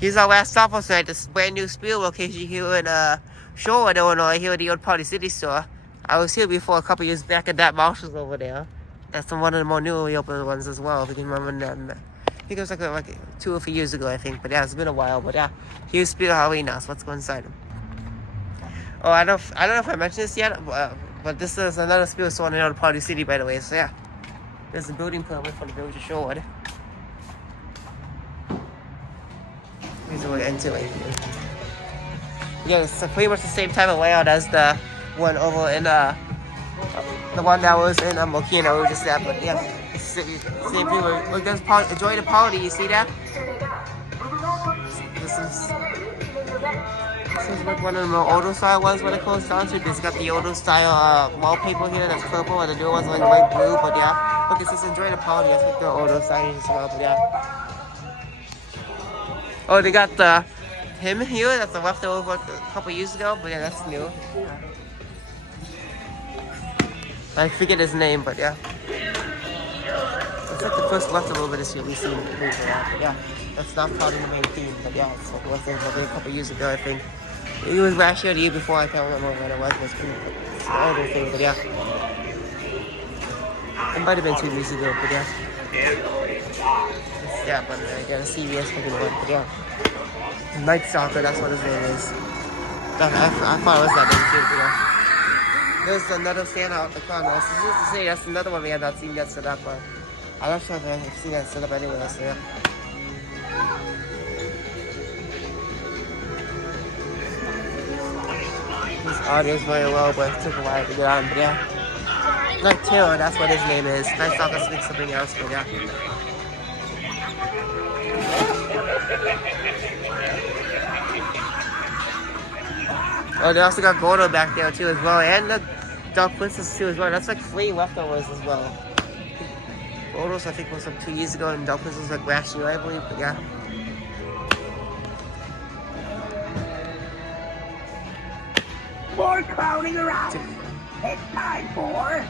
Here's our last stop for tonight. This brand new Spiel location here in Shoreland, Illinois, here at the old Party City store. I was here before a couple years back at that Marshall's over there. That's one of the more newly opened ones as well, if you can remember them. I think it was like 2 or 3 years ago, I think. But yeah, it's been a while. But yeah, here's Spiel Halloween now, so let's go inside them. Oh, I don't know if I mentioned this yet, but this is another Spiel store in the old Party City, by the way. So yeah, there's a building permit for the village of Shorewood. Here's the way into it. Yeah, it's pretty much the same type of layout as the one over in the one that was in Mokino, we just at. But yeah, it's same people. Look, there's enjoy the party. You see that? This is like one of the more older style ones when it goes down to. It's got the older style wallpaper here that's purple, and the new one's like light blue. But yeah, look, it says enjoy the party. That's like the older style as well. But yeah. Oh, they got him here. That's a leftover a couple years ago, but yeah, that's new. I forget his name, but yeah. It's like the first leftover this year we've seen. Yeah, that's not part of the main theme, but yeah, it's like leftover a couple years ago, I think. It was last year, the year before. I can't remember when it was. It's an older thing, but yeah. It might have been 2 years ago, but yeah. Yeah, but I got a CVS looking one, but yeah. Night Stalker, that's what his name is. I thought it was that name too, but yeah. There's another fan out the corner. This is to say that's another one we have not seen yet set up, but I'm not sure if I've seen that set up anywhere else, so yeah. This audio is very low, but it took a while to get on, but yeah. Night Terror, that's what his name is. Night Stalker speaks something else, but yeah. Oh, they also got Gordo back there too as well, and the Dark Princess too as well. That's like 3 leftovers as well. Gordo's I think was like 2 years ago, and Dark Princess was like last year, I believe, but yeah. More crowding around. It's time for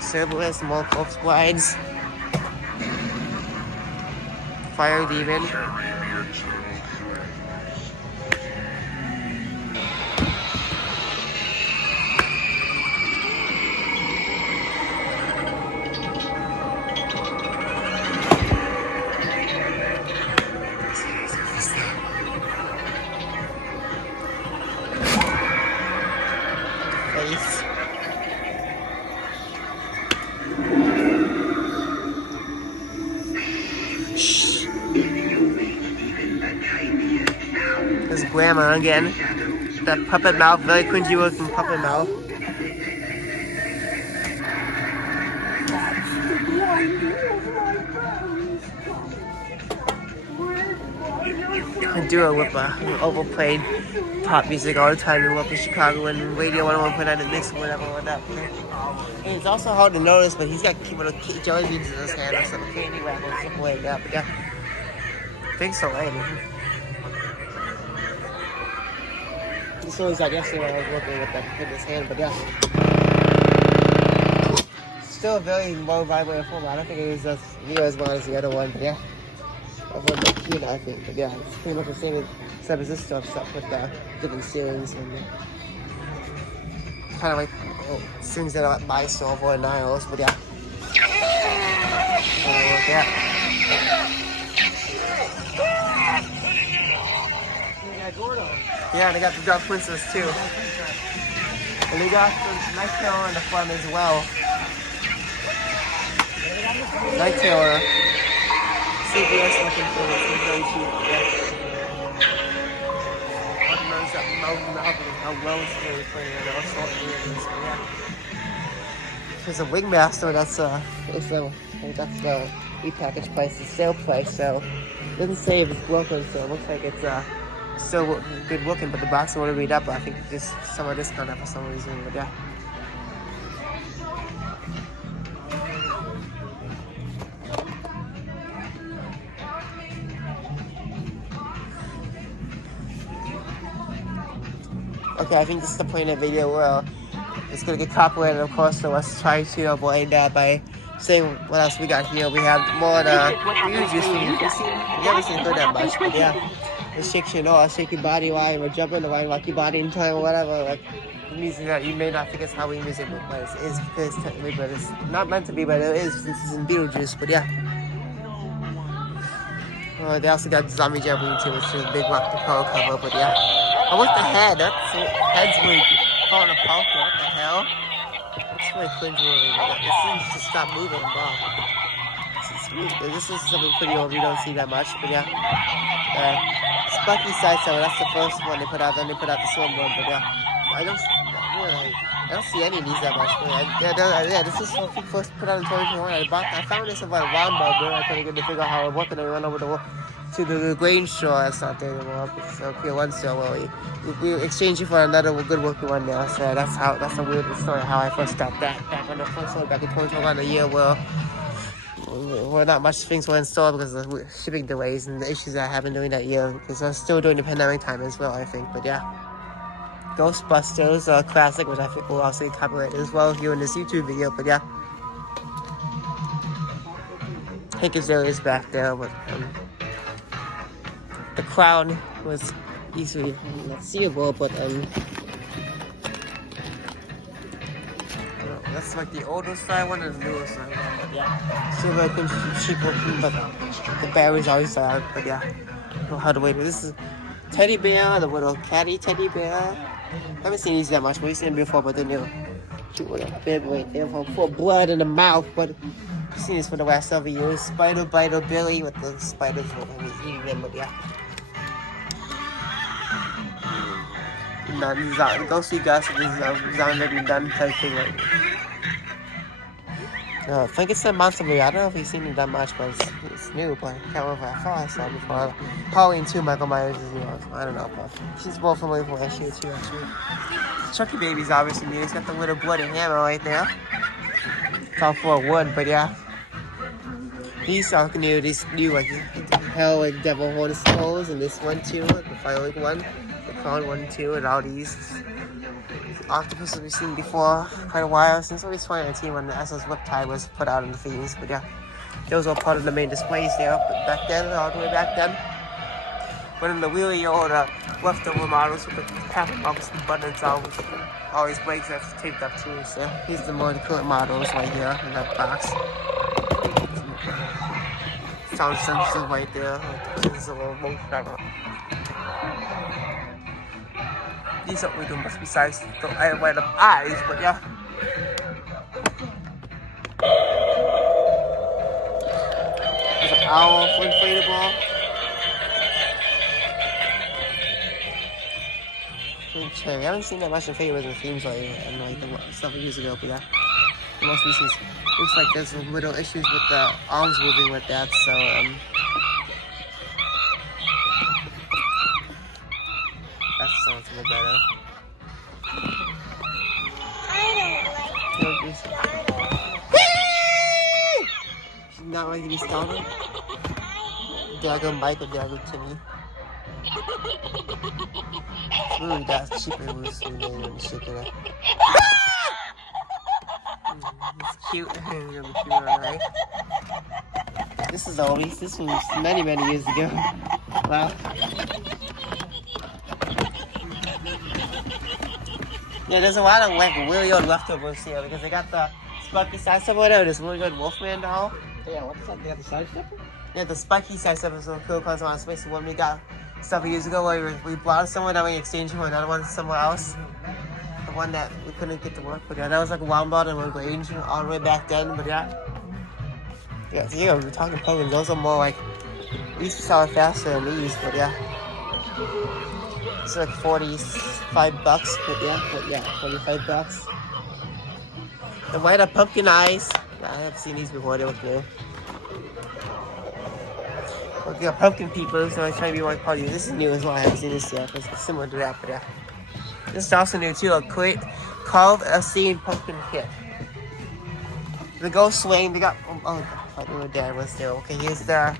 Cerberus, more corpse glides. Fire Demon. Face. There's Grandma again. That puppet mouth, very cringy looking puppet mouth. I do it with overplayed pop music all the time in Welcome Chicago and Radio 101 put out a mix or whatever like that. And it's also hard to notice, but he's got little jelly beans in his hand or some candy wrapper or something like that. But yeah, thanks so late. This always like yesterday when I was working with that in his hand, but yeah. Still a very low vibrator form. I don't think it is as near as well as the other one, but yeah. I think, but yeah, it's pretty much the same except as this stuff with different ceilings and kind of like things that are like by Silver and Niles, but yeah. Yeah, they got the Dark Princess too. And they got the Night Terror in the front as well. Night Terror. CVS looking for this is very cheap, yeah. I've noticed that how well it's really playing and how short it is, but yeah. There's a Wingmaster, that's the repackaged price, the sale price, so it doesn't say if it's broken, so it looks like it's still good looking, but the box won't read up, I think just some of this kind of for some reason, but yeah. Okay, I think this is the point of the video where it's going to get copyrighted, of course, so let's try to avoid that by saying what else we got here. We have more juice. You haven't seen her that much, but yeah. It shakes shake your body while you're jumping, while you rock your body in time or whatever. Like music that you may not think it's Halloween music, but it is because technically, but it's not meant to be, but it is. This is in Beetlejuice, but yeah. They also got Zombie Jamboree too, which is a big Rock the Pearl cover, but yeah. Oh, what the head? Head's really falling apart. What the hell? It's really cringy movie. It seems to stop moving, bro. This is something pretty old. We don't see that much, but yeah. Spucky Sideshow, that's the first one they put out. Then they put out the Swim one, but yeah. I don't see any of these that much. This is what we first put out in 2021. I found this about a roundabout, but I couldn't get to figure out how it worked, and I went over to the Grange store. That's not there anymore. It's a Pier 1 store where we exchanged it for another good working one now. So that's a weird story how I first got that back when the first one back in 2021, a year where not much things were in store because of the shipping delays and the issues that happened during that year. Because I was still during the pandemic time as well, I think. But yeah. Ghostbusters, a classic, which I think will also be copyrighted as well here in this YouTube video, but yeah. Hank Azaria is back there, but the crown was easily not seeable, but that's like the older style one and the newer style one, but yeah. Silver cheap looking, but the berries always are, but yeah. I don't know how to wait. This is Teddy Bear, the little catty teddy bear. I haven't seen these that much, but we've seen them before, but then they're cute with a big right there for blood in the mouth, but I've seen this for the last several years. Spider Biter Billy with the spiders eating them, but yeah. Go see Gus, this is a zombie done type thing, right? I think it's a Monster Movie. I don't know if you've seen it that much, but it's new, but I can't remember. I thought I saw it before. Halloween 2, Michael Myers is new. I don't know, but she's more familiar with that shit too, actually. Chucky Baby's obviously new. He's got the little bloody hammer right there. It's all full of wood, but yeah. These are new. These new, like Hell and Devil Horn Skulls, and this one too, the Firelink one, the Crown one too, and all these. Octopus we've seen before quite a while, since always 2019 when the SS Riptide was put out in the themes, but yeah, those were part of the main displays there back then, all the way back then. But in the really old leftover models with the cap bumps and buttons all these brakes are taped up too, so here's the more current models right here in that box. Sound sensors right there, this is a little motion driver. These are we do must be sized to light up eyes, but yeah. There's an owl for inflatable. I haven't seen that much inflatables in the themes lately, and like several years ago, but yeah. The most recent looks like there's some little issues with the arms moving with that, so that sounds a little better. She's not ready to be started. Dago Mike or Dago Timmy. It's really that cheap and loose when you shake it up. It's cute. It's really cute, alright? This is always, this was many years ago. Wow. Yeah, there's a lot of like really old leftovers here because they got the Spucky Sidestepper over there, this really good Wolfman doll. Yeah, what's that? They got the Sidestepper? Yeah, the Spiky Sidestepper is so cool because on space. The one we got several years ago where we brought someone that we exchanged for another one somewhere else. The one that we couldn't get to work, but yeah, that was like a Wombat and Range all the way back then, but yeah. Yeah, so yeah, we're talking Pokemon. Those are more like, we used to sell it faster than these, but yeah. It's like $45, but yeah, $45. The white are pumpkin eyes. Yeah, I have seen these before, they look new. We got pumpkin people, so I was trying to be more part of you. This is new as well, I haven't seen this yet, because it's similar to that, but yeah. This is also new too, a called a scene pumpkin kit. The ghost swing, they got, oh, I thought my dad was there. Okay, here's the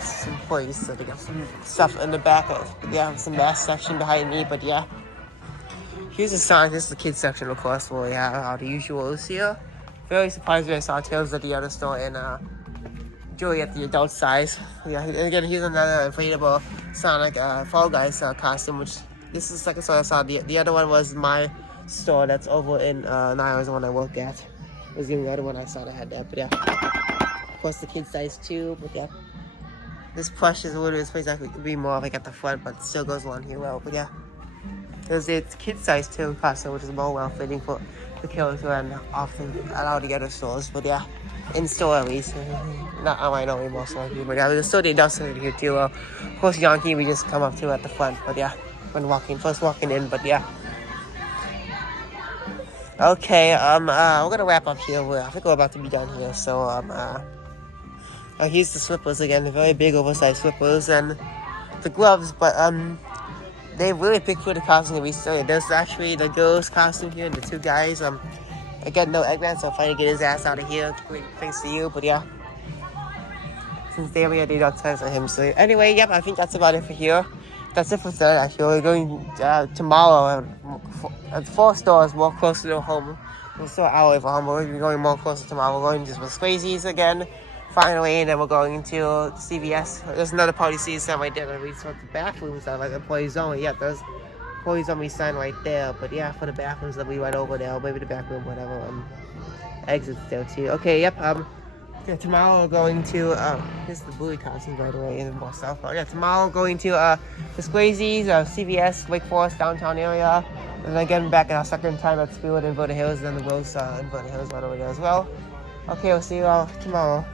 some toys, so they got some stuff in the back of, they have some mask section behind me, but yeah. Here's the sign. This is the kids section, of course, where we have all the usuals here. Very surprised when I saw Tails at the other store and Joey at the adult size. Yeah, and again, here's another inflatable Sonic Fall Guys costume, which this is the second store I saw. The other one was my store that's over in Niles, the one I work at. It was the only other one I saw that had that, but yeah. Of course, the kid size too, but yeah. This plush is a little bit supposed to be more like at the front, but it still goes along here well, but yeah. There's the kid size too costume, which is more well fitting for the kiddos and often at all the other stores, but yeah. In store at least. Not I might know more so here, but yeah, there's still the adult store here too. Of course, Yankee we just come up to at the front, but yeah. When first walking in, but yeah. Okay, we're gonna wrap up here. I think we're about to be done here. So here's the slippers again, the very big oversized slippers and the gloves, but they really picked for the costume to be silly. There's actually the girls' costume here and the two guys. Again, no Eggman, so I'm trying to get his ass out of here. Great thanks to you, but yeah. Since they don't censor him, so anyway, yep, I think that's about it for here. That's it for today, actually. We're going tomorrow at 4 stores more closer to home. We're still an hour away from home, but we're going more closer tomorrow. We're going to Squeezies again, finally, and then we're going to CVS. There's another party season right there. We sort the bathrooms are like employees only. Yep, there's employees only sign right there. But yeah, for the bathrooms, that we right over there, or maybe the back room, whatever. Exits there too. Okay, yep. Yeah, tomorrow we're going to this is the bully costume by the way in more South. Yeah, tomorrow we're going to the Squeezies, CVS, Wake Forest downtown area, and then again back at our second time at Spirit in Vernon Hills, and then the Rose in Vernon Hills right over there as well. Okay, we'll see you all tomorrow.